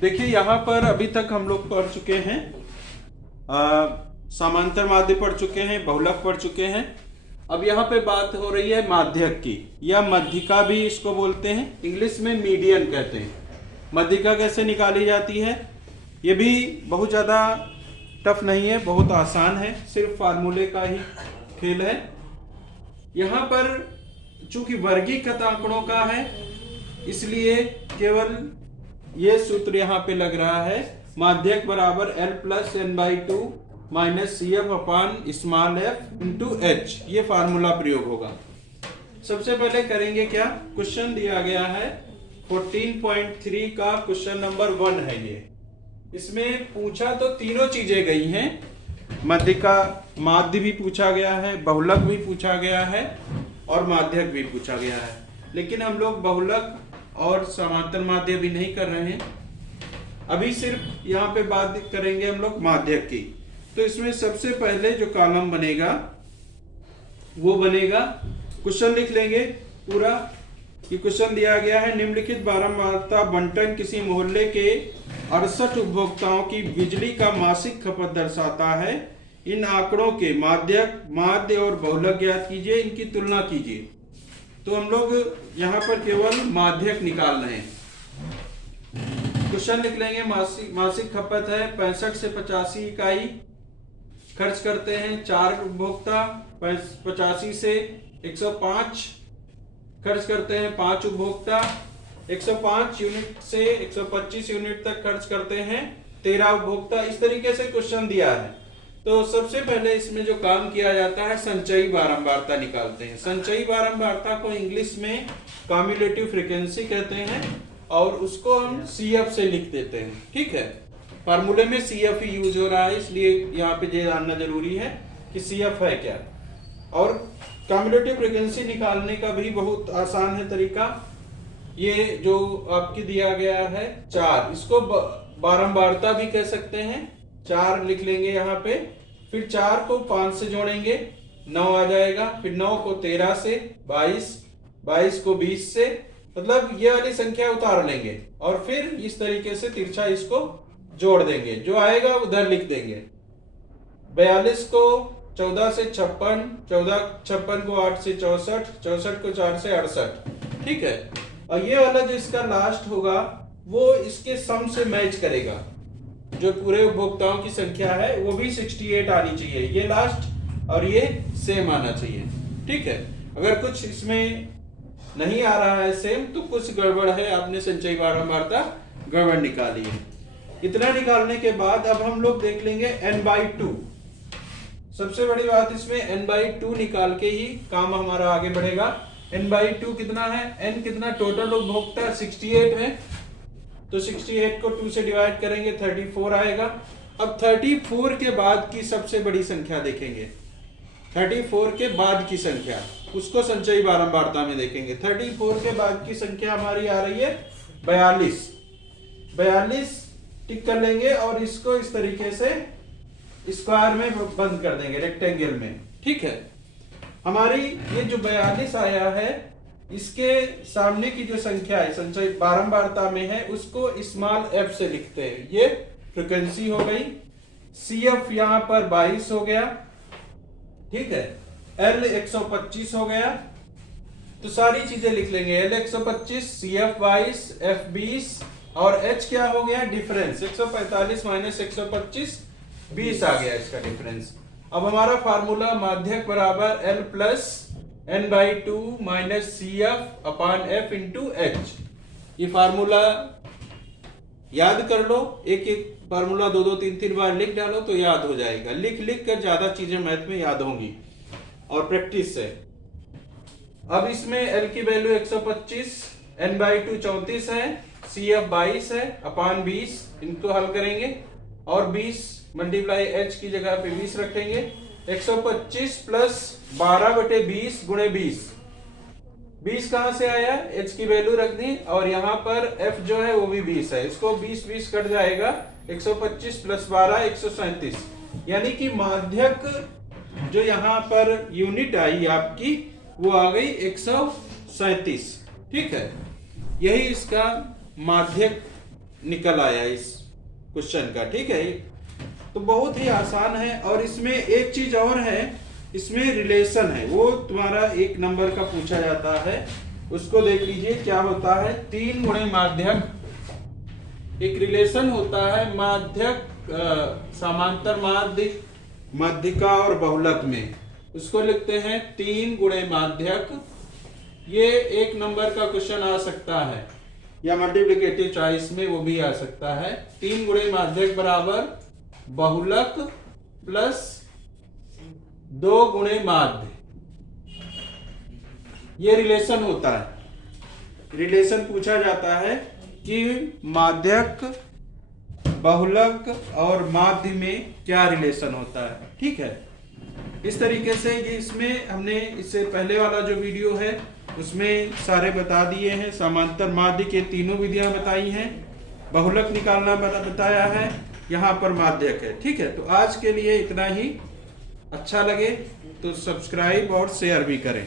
देखिए यहाँ पर अभी तक हम लोग पढ़ चुके हैं, समांतर माध्य पढ़ चुके हैं, बहुलक पढ़ चुके हैं। अब यहाँ पे बात हो रही है माध्यक की, या मध्यिका भी इसको बोलते हैं, इंग्लिश में मीडियन कहते हैं। मध्यिका कैसे निकाली जाती है, ये भी बहुत ज़्यादा टफ नहीं है, बहुत आसान है, सिर्फ फार्मूले का ही खेल है। यहाँ पर चूंकि वर्गीकृत आंकड़ों का है, इसलिए केवल ये सूत्र यहाँ पे लग रहा है, माध्यक बराबर L plus n/2 minus CF अपान स्मॉल f इंटू एच, ये फार्मूला प्रयोग होगा। सबसे पहले करेंगे क्या, क्वेश्चन दिया गया है 14.3 का क्वेश्चन नंबर 1 है ये। इसमें पूछा तो तीनों चीजें गई हैं, मध्यिका माध्य भी पूछा गया है, बहुलक भी पूछा गया है और माध्यक भी पूछा गया है। लेकिन हम लोग बहुलक और समांतर माध्य भी नहीं कर रहे हैं, अभी सिर्फ यहाँ पे बात करेंगे हम लोग माध्यक की। तो इसमें सबसे पहले जो कॉलम बनेगा वो बनेगा, क्वेश्चन लिख लेंगे पूरा। ये क्वेश्चन दिया गया है, निम्नलिखित बारंबारता बंटन किसी मोहल्ले के 68 उपभोक्ताओं की बिजली का मासिक खपत दर्शाता है। इन आंकड़ों के माध्यक, माध्य और बहुलक ज्ञात कीजिए, इनकी तुलना कीजिए। तो हम लोग यहाँ पर केवल माध्यक निकाल रहे हैं। क्वेश्चन लिख लेंगे, मासिक खपत है 65 से 85 इकाई, खर्च करते हैं 4 उपभोक्ता, 85 से 105 खर्च करते हैं 5 उपभोक्ता, 105 यूनिट से 125 यूनिट तक खर्च करते हैं 13 उपभोक्ता। इस तरीके से क्वेश्चन दिया है। तो सबसे पहले इसमें जो काम किया जाता है, संचयी बारंबारता निकालते हैं। संचयी बारंबारता को इंग्लिश में कम्युलेटिव फ्रीक्वेंसी कहते हैं और उसको हम CF से लिख देते हैं। ठीक है, फार्मूले में CF ही यूज हो रहा है, इसलिए यहाँ पे ये जानना जरूरी है कि CF है क्या। और कम्युलेटिव फ्रीक्वेंसी निकालने का भी बहुत आसान है तरीका। ये जो आपकी दिया गया है 4, इसको बारंबारता भी कह सकते हैं। 4 लिख लेंगे यहाँ पे, फिर 4 को 5 से जोड़ेंगे 9 आ जाएगा, फिर 9 को 13 से 22, 22 को 20 से, मतलब ये वाली संख्या उतार लेंगे और फिर इस तरीके से तिरछा इसको जोड़ देंगे, जो आएगा उधर लिख देंगे। 42 को 14 से 56, 56 को 8 से 64, 64 को 4 से 68। ठीक है, और ये वाला जो इसका लास्ट होगा वो इसके सम से मैच करेगा। जो पूरे उपभोक्ताओं की संख्या है वो भी 68 आनी चाहिए, ये लास्ट और ये सेम आना चाहिए। ठीक है, अगर कुछ इसमें नहीं आ रहा है सेम तो कुछ गड़बड़ है, आपने संचयी बारंबारता गड़बड़ निकाली है। इतना निकालने के बाद अब हम लोग देख लेंगे n/2। सबसे बड़ी बात इसमें n/2 निकाल के ही काम हमारा आगे बढ़ेगा। n/2 कितना है, n कितना, टोटल उपभोक्ता 68 है, तो 68 को 2 से डिवाइड करेंगे 34 आएगा। अब 34 के बाद की सबसे बड़ी संख्या देखेंगे, 34 के बाद की संख्या, उसको संचयी बारंबारता में देखेंगे। 34 के बाद की संख्या हमारी आ रही है 42। 42 टिक कर लेंगे और इसको इस तरीके से स्क्वायर में बंद कर देंगे, रेक्टेंगल में। ठीक है, हमारी ये जो 42 आया है, इसके सामने की जो संख्या है संचयी बारंबारता में है, उसको स्मॉल f से लिखते हैं। ये फ्रीक्वेंसी हो गई, CF यहाँ पर 22 हो गया। ठीक है, L 125 हो गया, तो सारी चीजें लिख लेंगे। L 125, CF 22, F 20 और H क्या हो गया, डिफरेंस 145 माइनस 125, 20 आ गया इसका डिफरेंस। अब हमारा फार्मूला माध्यक बराबर L plus n/2 minus CF अपान F इंटू H। ये फार्मूला याद कर लो, एक एक फार्मूला 2-2, 3-3 बार लिख डालो तो याद हो जाएगा। लिख लिख कर ज्यादा चीजें मैथ में याद होंगी और प्रैक्टिस से। अब इसमें L की वैल्यू 125, n/2 34 है, CF 22 है, अपान 20, इनको हल करेंगे और 20 मल्टीप्लाई H की जगह पे 20 रखेंगे। 125 प्लस 12/20 गुणे 20, 20 कहां से आया, H की वैल्यू रख दी और यहाँ पर F जो है वो भी 20 है, इसको 20 कट जाएगा, 125 प्लस 12 137। यानी कि माध्यक जो यहाँ पर यूनिट आई आपकी वो आ गई 137। ठीक है, यही इसका माध्यक निकल आया इस क्वेश्चन का। ठीक है, तो बहुत ही आसान है। और इसमें एक चीज और है, इसमें रिलेशन है, वो तुम्हारा 1 नंबर का पूछा जाता है, उसको देख लीजिए क्या होता है। 3 गुणे माध्यक, एक रिलेशन होता है माध्यक समांतर माध्य, माध्यिका और बहुलक में, उसको लिखते हैं 3 गुणे माध्यक। ये 1 नंबर का क्वेश्चन आ सकता है या मल्टीप्लिकेटिव चॉइस में वो भी आ सकता है। 3 गुणे माध्यक बराबर बहुलक प्लस 2 गुणे माध्य, ये रिलेशन होता है। रिलेशन पूछा जाता है कि माध्यक, बहुलक और माध्य में क्या रिलेशन होता है। ठीक है, इस तरीके से ये इसमें हमने इससे पहले वाला जो वीडियो है उसमें सारे बता दिए हैं। समांतर माध्य के तीनों विधियां बताई हैं, बहुलक निकालना बताया है, यहाँ पर माध्यक है। ठीक है, तो आज के लिए इतना ही। अच्छा लगे तो सब्सक्राइब और शेयर भी करें।